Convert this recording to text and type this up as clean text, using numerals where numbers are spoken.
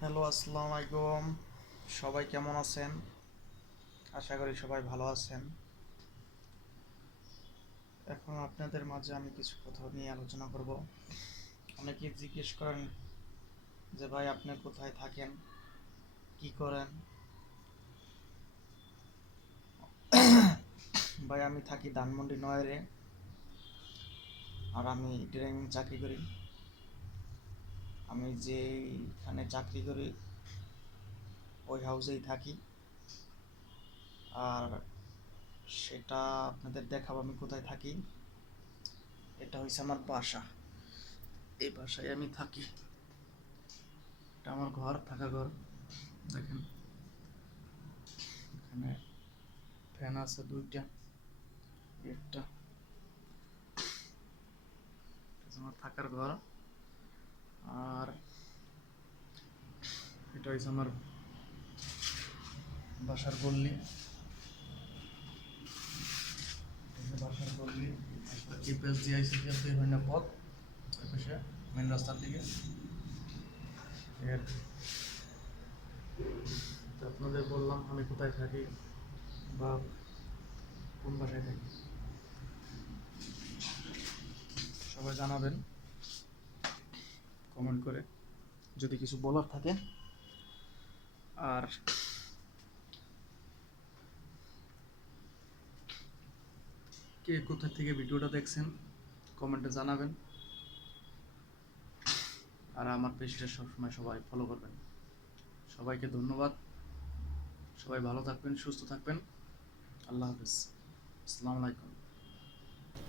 Hello, আসসালামু আলাইকুম। সবাই কেমন আছেন? আশা করি সবাই ভালো আছেন। এখন আপনাদের মাঝে আমি কিছু কথা নিয়ে আলোচনা করব। অনেকেই জিজ্ঞেস করেন যে ভাই আপনি কোথায় থাকেন, কি করেন? ভাই আমি থাকি ধানমন্ডি নয়ারে, আর আমি ড্রাইভিং চাকরি করি। আমি যেখানে চাকরি করি ওই হাউসেই থাকি। আর সেটা আপনাদের দেখাবো আমি কোথায় থাকি। এটা হচ্ছে আমার বাসা, এই বাসায় আমি থাকি। এটা আমার ঘর, থাকা ঘর। দেখেন এখানে ফ্যান আছে দুইটা, একটা আমার থাকার ঘর। আর এটা হচ্ছে আমার বাসার গল্লি। বাসার গল্লি এই পেজ দিয়ে আইসি দিয়ে হয় না পথ, ওই পাশে মেন রাস্তার দিকে। এর তো আপনাদের বললাম আমি কোথায় থাকি বা কোন বাসায় থাকি, সবাই জানাবেন কমেন্ট করে যদি কিছু বলার থাকে। আর কে কোথা থেকে ভিডিওটা দেখছেন কমেন্টে জানাবেন। আর আমার পেজটা সবসময় সবাই ফলো করবেন। সবাইকে ধন্যবাদ। সবাই ভালো থাকবেন, সুস্থ থাকবেন। আল্লাহ হাফিজ। আসসালামু আলাইকুম।